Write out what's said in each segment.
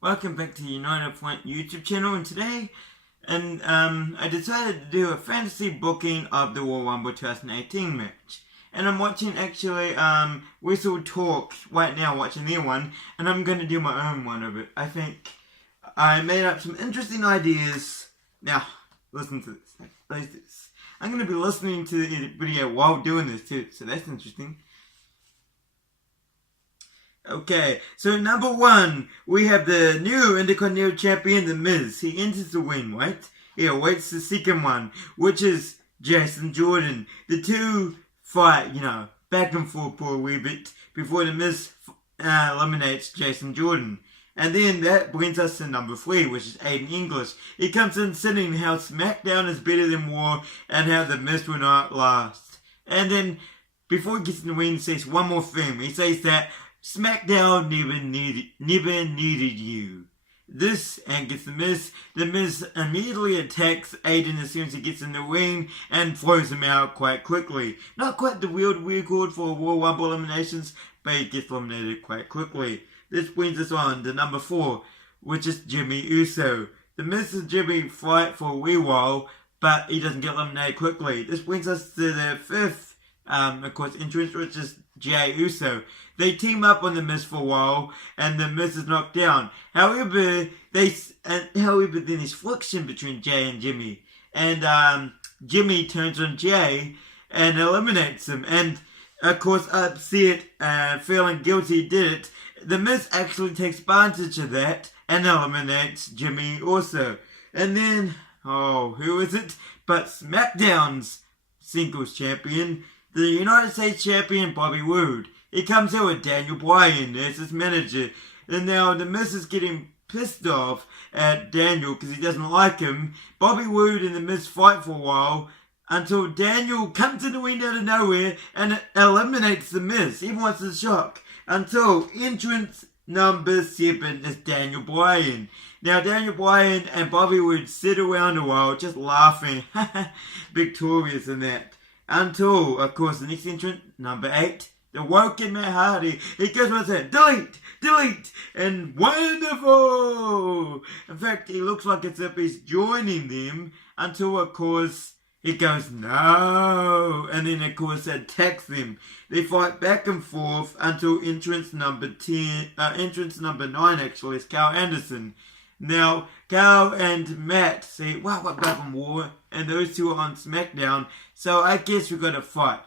Welcome back to the United Point YouTube channel, and today I decided to do a fantasy booking of the Royal Rumble 2018 match. And I'm watching Whistle Talk right now, watching their one, and I'm going to do my own one of it. I think I made up some interesting ideas. Now, listen to this. I'm going to be listening to the video while doing this too, so that's interesting. Okay, so number one, we have the new Intercontinental Champion, The Miz. He enters the ring, right? He awaits the second one, which is Jason Jordan. The two fight, back and forth for a wee bit before The Miz eliminates Jason Jordan. And then that brings us to number three, which is Aiden English. He comes in saying how SmackDown is better than Raw and how The Miz will not last. And then, before he gets in the ring, he says one more thing. He says that SmackDown never needed you. This and gets The Miz. The Miz immediately attacks Aiden as soon as he gets in the ring and throws him out quite quickly. Not quite the world record for Royal Rumble eliminations, but he gets eliminated quite quickly. This brings us on to number four, which is Jimmy Uso. The Miz and Jimmy fight for a wee while, but he doesn't get eliminated quickly. This brings us to the fifth, of course, entrance, which is Jey Uso. They team up on The Miz for a while, and The Miz is knocked down. However, then there's friction between Jey and Jimmy. And Jimmy turns on Jey and eliminates him. And, of course, upset, feeling guilty did it. The Miz actually takes advantage of that and eliminates Jimmy also. And then, who is it? But SmackDown's singles champion, the United States champion Bobby Roode. He comes in with Daniel Bryan as his manager. And now The Miz is getting pissed off at Daniel because he doesn't like him. Bobby Roode and The Miz fight for a while until Daniel comes in the ring out of nowhere and eliminates The Miz. Everyone's in shock. Until entrance number 7 is Daniel Bryan. Now Daniel Bryan and Bobby Roode sit around a while just laughing. Victorious in that. Until, of course, the next entrant, number 8, the Woken Matt Hardy. He goes with it, delete, and wonderful! In fact, he looks like as if he's joining them until, of course, he goes, no! And then, of course, attacks them. They fight back and forth until entrance number 9, actually, is Carl Anderson. Now, Carl and Matt say, wow, what about from War? And those two are on SmackDown, so I guess we've got to fight,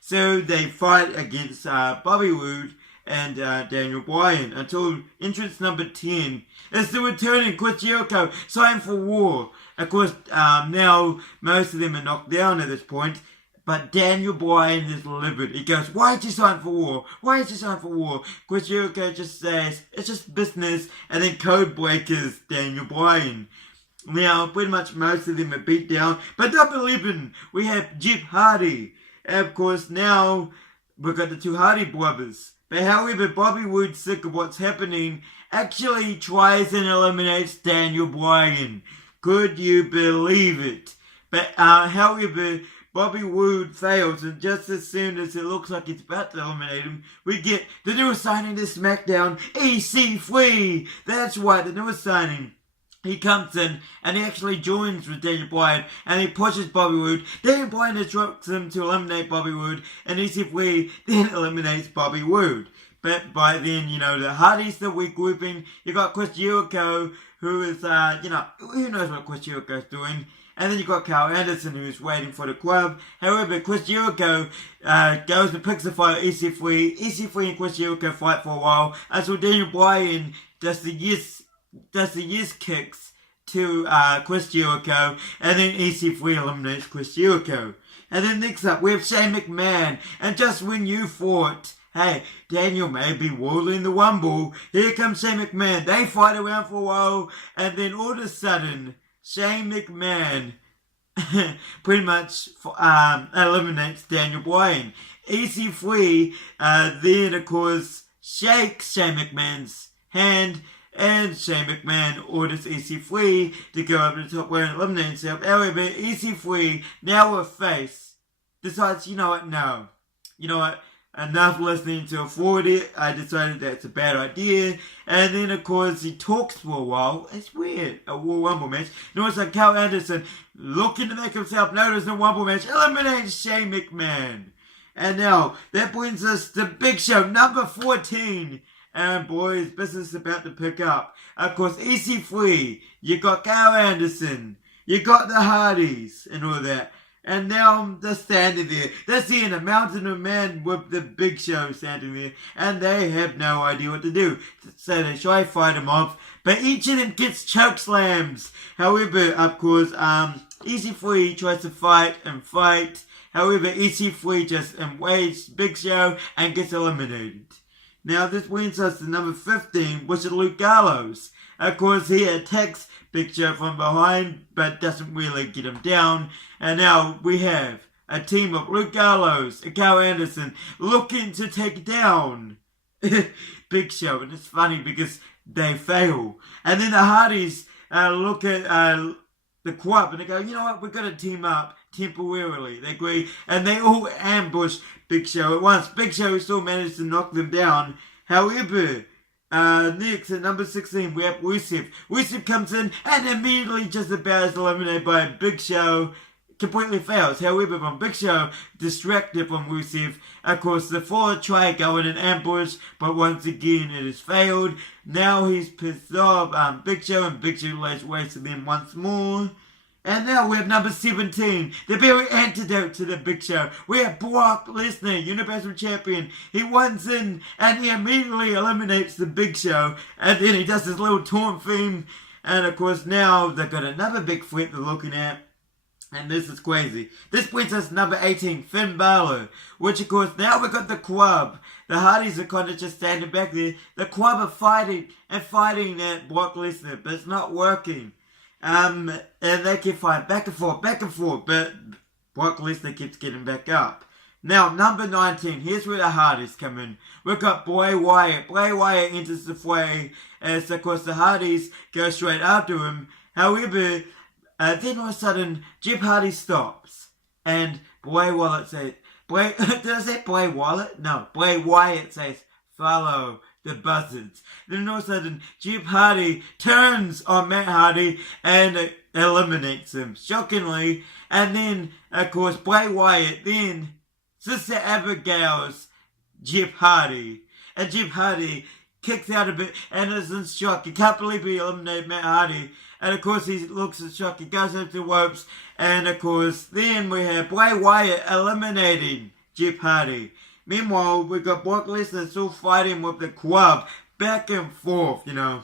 So they fight against Bobby Roode and Daniel Bryan until entrance number 10 is the returning Chris Jericho, signed for War. Of course, now most of them are knocked down at this point, but Daniel Bryan is livid. He goes, why did you sign for War? Why did you sign for War? Chris Jericho just says, it's just business, and then code breakers Daniel Bryan. Now, pretty much most of them are beat down, but number 11, we have Jeff Hardy. And of course, now we've got the two Hardy brothers. But however, Bobby Roode, sick of what's happening, actually tries and eliminates Daniel Bryan. Could you believe it? But however, Bobby Roode fails, and just as soon as it looks like it's about to eliminate him, we get the newest signing to SmackDown, EC3. That's right, the newest signing. He comes in and he actually joins with Daniel Bryan and he pushes Bobby Roode. Daniel Bryan instructs him to eliminate Bobby Roode, and EC3 then eliminates Bobby Roode. But by then, the Hardys, the weak grouping. You got Chris Jericho, who is, who knows what Chris Jericho's doing. And then you got Carl Anderson, who's waiting for the club. However, Chris Jericho goes and picks a fight with EC3. EC3 and Chris Jericho fight for a while until Daniel Bryan does the yes kicks to Chris Jericho, and then EC3 eliminates Chris Jericho. And then next up, we have Shane McMahon. And just when you thought, hey, Daniel may be ruling the Rumble, here comes Shane McMahon. They fight around for a while, and then all of a sudden, Shane McMahon pretty much eliminates Daniel Bryan. EC3 then, of course, shakes Shane McMahon's hand, and Shane McMahon orders EC3 to go over the top rope and eliminate himself. However, EC3, now a face, decides, no. enough listening to afford it, I decided that's a bad idea. And then, of course, he talks for a while. It's weird. A Royal Rumble match. Notice like Carl Anderson, looking to make himself notice in a Rumble match, eliminates Shane McMahon. And now, that brings us to Big Show number 14. And boys, business is about to pick up. Of course, EC3, you got Carl Anderson, you got the Hardys, and all that. And now they're standing there. They're seeing a mountain of men with the Big Show standing there. And they have no idea what to do. So they try to fight him off. But each of them gets choke slams. However, of course, EC3 tries to fight and fight. However, EC3 just enwages Big Show and gets eliminated. Now this brings us to number 15, which is Luke Gallows. Of course, he attacks Big Show from behind, but doesn't really get him down. And now we have a team of Luke Gallows and Carl Anderson looking to take down Big Show. And it's funny because they fail. And then the Hardys look at the Quad and they go, you know what, we're going to team up temporarily. They agree. And they all ambush Big Show at once. Big Show still managed to knock them down. However, next at number 16 we have Rusev. Rusev comes in and immediately just about is eliminated by Big Show. Completely fails. However, from Big Show, distracted from Rusev, of course the four try to go in an ambush, but once again it has failed. Now he's pissed off Big Show, and Big Show lays waste to them once more. And now we have number 17, the very antidote to the Big Show. We have Brock Lesnar, Universal Champion. He runs in and he immediately eliminates the Big Show. And then he does his little taunt theme. And of course now they've got another big threat they're looking at. And this is crazy. This brings us to number 18, Finn Balor. Which of course now we've got the Club. The Hardys are kind of just standing back there. The Club are fighting at Brock Lesnar, but it's not working. And they keep fighting back and forth, but Brock Lesnar keeps getting back up. Now, number 19, here's where the Hardys come in. We've got Bray Wyatt. Bray Wyatt enters the fray as, of course, the Hardys go straight after him. However, then all of a sudden, Jeff Hardy stops. And Bray Wyatt says, did I say Bray Wyatt? No, Bray Wyatt says, follow the buzzards. Then all of a sudden, Jeff Hardy turns on Matt Hardy and eliminates him, shockingly. And then, of course, Bray Wyatt then Sister Abigail's Jeff Hardy. And Jeff Hardy kicks out a bit and is in shock. He can't believe he eliminated Matt Hardy. And of course, he looks in shock. He goes up to the ropes. And of course, then we have Bray Wyatt eliminating Jeff Hardy. Meanwhile, we've got Brock Lesnar still fighting with the Club, back and forth, you know.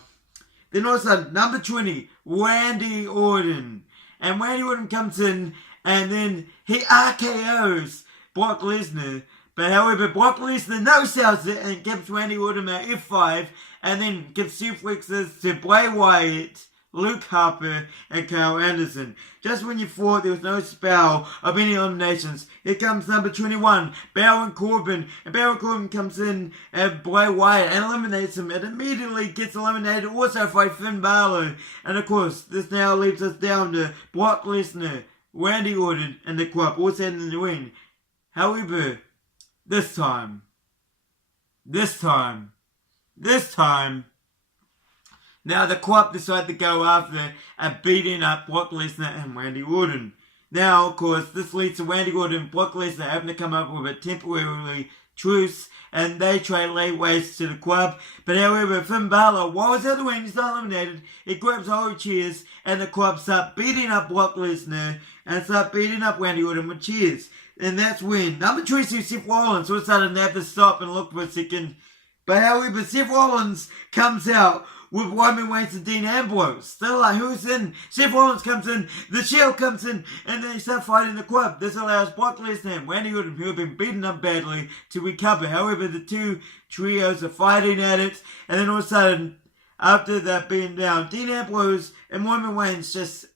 Then also, number 20, Randy Orton. And Randy Orton comes in, and then he RKO's Brock Lesnar. But however, Brock Lesnar no-sells it and gives Randy Orton an F5, and then gives suplexes to Bray Wyatt, Luke Harper, and Carl Anderson. Just when you thought there was no spell of any eliminations, here comes number 21, Baron Corbin. And Baron Corbin comes in and Bray Wyatt and eliminates him, and immediately gets eliminated also by Finn Balor. And of course, this now leaves us down to Brock Lesnar, Randy Orton, and the Club all standing in the ring. However, this time, now the Club decide to go after and beating up Brock Lesnar and Randy Orton. Now, of course, this leads to Randy Orton and Brock Lesnar having to come up with a temporary truce, and they try to lay waste to the Club. But however, Finn Balor, while he's out of the ring, he's not eliminated. He grabs all chairs, and the Club start beating up Brock Lesnar and start beating up Randy Orton with chairs. And that's when number 22, Seth Rollins, all of a sudden they have to stop and look for a second. But however, Seth Rollins comes out with Roman Reigns and Dean Ambrose. Still like, who's in? Seth Rollins comes in, the Shield comes in, and they start fighting the Club. This allows Brock Lesnar and Randy Orton, who have been beaten up badly, to recover. However, the two trios are fighting at it, and then all of a sudden, after that being down, Dean Ambrose and Roman Reigns just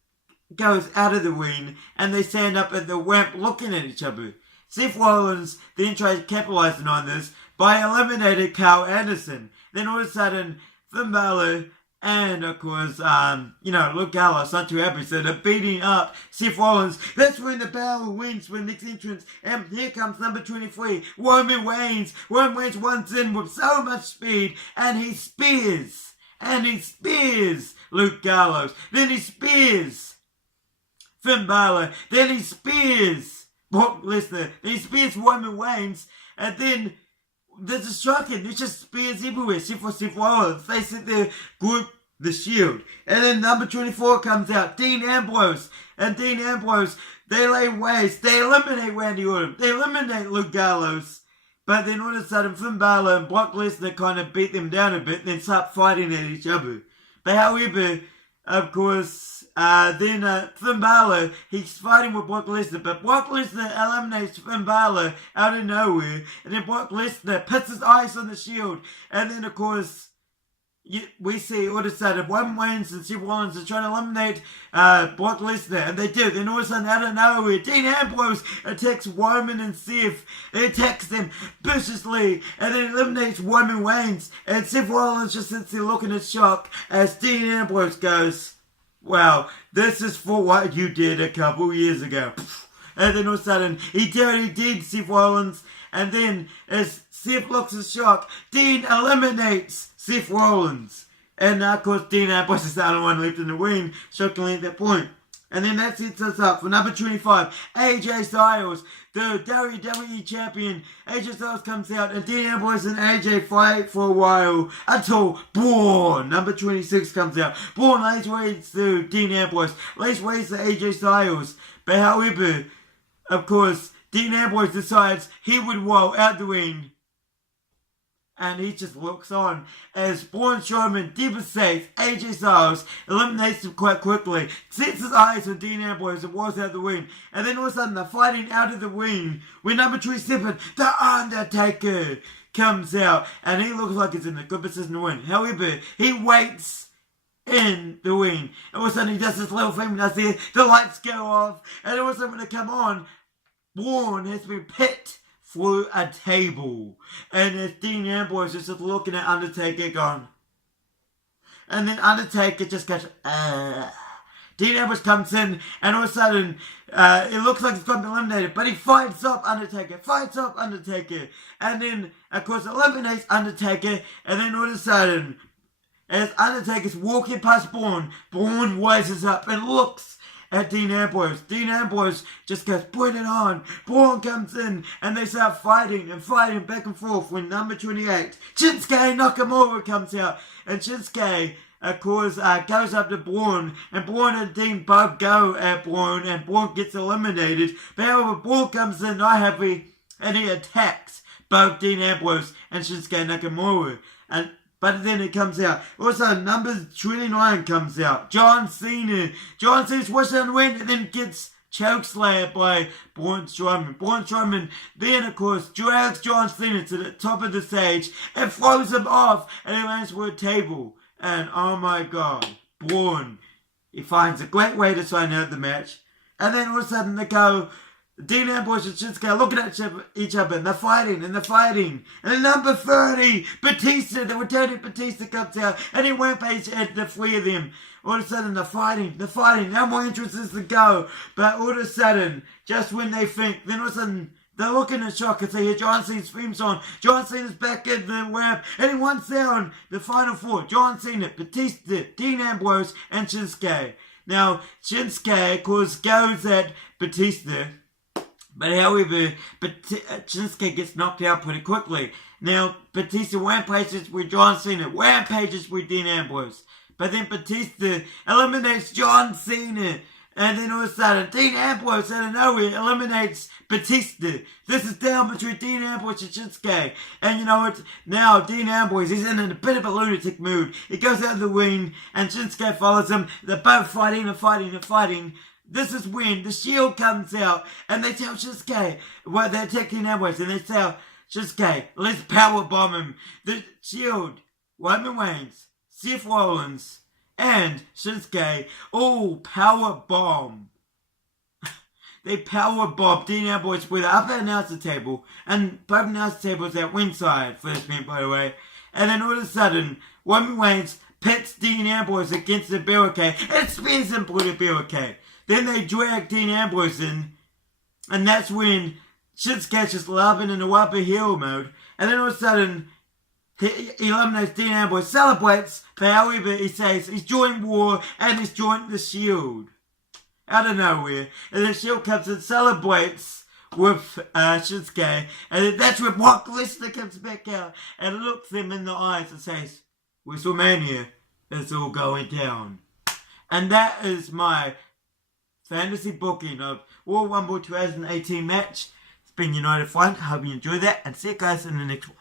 goes out of the ring, and they stand up at the ramp looking at each other. Seth Rollins then tries capitalizing on this by eliminating Carl Anderson. Then all of a sudden, Finn Balor And, of course, Luke Gallows not too happy, so they're beating up Seth Rollins. That's when the Balor wins for the next entrance. And here comes number 23, Roman Reigns. Roman Reigns runs in with so much speed, and he spears. Luke Gallows. Then he spears Finn Balor. Then he spears Brock Lesnar. Then he spears Roman Reigns. And then this is shocking. There's just spears everywhere. Seth Rollins. They sit there, group the Shield. And then number 24 comes out. Dean Ambrose. And Dean Ambrose, they lay waste. They eliminate Randy Orton. They eliminate Luke Gallows. But then all of a sudden, Finn Balor and Brock Lesnar kind of beat them down a bit and then start fighting at each other. But however, of course, then Finn Balor, he's fighting with Brock Lesnar, but Brock Lesnar eliminates Finn Balor out of nowhere, and then Brock Lesnar puts his eyes on the Shield, and then of course, we see all of a sudden Roman Reigns and Seth Rollins are trying to eliminate Brock Lesnar, and they do. Then all of a sudden, out of nowhere, Dean Ambrose attacks Roman and Seth. He attacks them viciously, and then eliminates Roman Reigns. And Seth Rollins just sits there looking in shock as Dean Ambrose goes, "Wow, this is for what you did a couple years ago." And then all of a sudden, he did Seth Rollins, and then as Seth looks in shock, Dean eliminates Seth Rollins. And of course, Dean Ambrose is the only one left in the ring, shockingly at that point. And then that sets us up for number 25, AJ Styles, the WWE champion. AJ Styles comes out, and Dean Ambrose and AJ fight for a while until Braun, number 26, comes out. Braun lays waste to Dean Ambrose, lays waste to AJ Styles. But however, of course, Dean Ambrose decides he would roll out the ring. And he just looks on as Braun Strowman devastates AJ Styles, eliminates him quite quickly, sets his eyes on Dean Ambrose and walks out the ring. And then all of a sudden they're fighting out of the ring when number 27, The Undertaker, comes out. And he looks like he's in a good position to win. However, he waits in the ring. And all of a sudden he does this little thing that's there, the lights go off. And all of a sudden when they come on, Braun has been picked through a table. And as Dean Ambrose is just looking at Undertaker going. And then Undertaker just goes, Dean Ambrose comes in, and all of a sudden, it looks like he's going to be eliminated, but he fights up Undertaker. And then, of course, eliminates Undertaker, and then all of a sudden, as Undertaker's walking past Braun rises up and looks at Dean Ambrose. Dean Ambrose just goes, "Bring it on." Braun comes in, and they start fighting back and forth when number 28, Shinsuke Nakamura, comes out. And Shinsuke, of course, goes up to Braun, and Braun and Dean both go at Braun, and Braun gets eliminated. But however, Braun comes in not happy, and he attacks both Dean Ambrose and Shinsuke Nakamura. But then it comes out. Also, number 29 comes out. John Cena. John Cena's watching on the win, and then gets chokeslammed by Braun Strowman. Braun Strowman then, of course, drags John Cena to the top of the stage and throws him off, and he lands with a table. And oh my god, Braun, he finds a great way to sign out the match. And then all of a sudden they go, Dean Ambrose and Shinsuke looking at each other, and they're fighting. And then number 30, Batista, the returning Batista, comes out, and he rampages at the three of them. All of a sudden, they're fighting. No more entrances to go. But all of a sudden, just when they think, then all of a sudden, they're looking in shock as they hear John Cena's theme song. John Cena's back in the ramp, and he wants down the final four. John Cena, Batista, Dean Ambrose, and Shinsuke. Now, Shinsuke, of course, goes at Batista. But however, Shinsuke gets knocked out pretty quickly. Now, Batista rampages with John Cena, rampages with Dean Ambrose. But then Batista eliminates John Cena. And then all of a sudden, Dean Ambrose out of nowhere eliminates Batista. This is down between Dean Ambrose and Shinsuke. And you know what? Now, Dean Ambrose, he's in a bit of a lunatic mood. He goes out of the ring, and Shinsuke follows him. They're both fighting. This is when the Shield comes out, and they tell Shinsuke, well, they're attacking Ambrose, and they tell Shinsuke, let's powerbomb him. The Shield, Roman Reigns, Seth Rollins, and Shinsuke all powerbomb. They powerbomb Dean Ambrose with the upper announcer table, and both announcer tables at ringside for this minute, by the way. And then all of a sudden, Roman Reigns pits Dean Ambrose against the barricade and spears him through the barricade. Then they drag Dean Ambrose in, and that's when Shinsuke just loving in the Whopper hero mode, and then all of a sudden, he eliminates Dean Ambrose, celebrates, but however he says he's joined War and he's joined the Shield. Out of nowhere, and the Shield comes and celebrates with Shinsuke, and then that's when Brock Lesnar comes back out and looks him in the eyes and says, WrestleMania, it's all going down. And that is my fantasy booking of Royal Rumble 2018 match. It's been United Front. I hope you enjoyed that, and see you guys in the next one.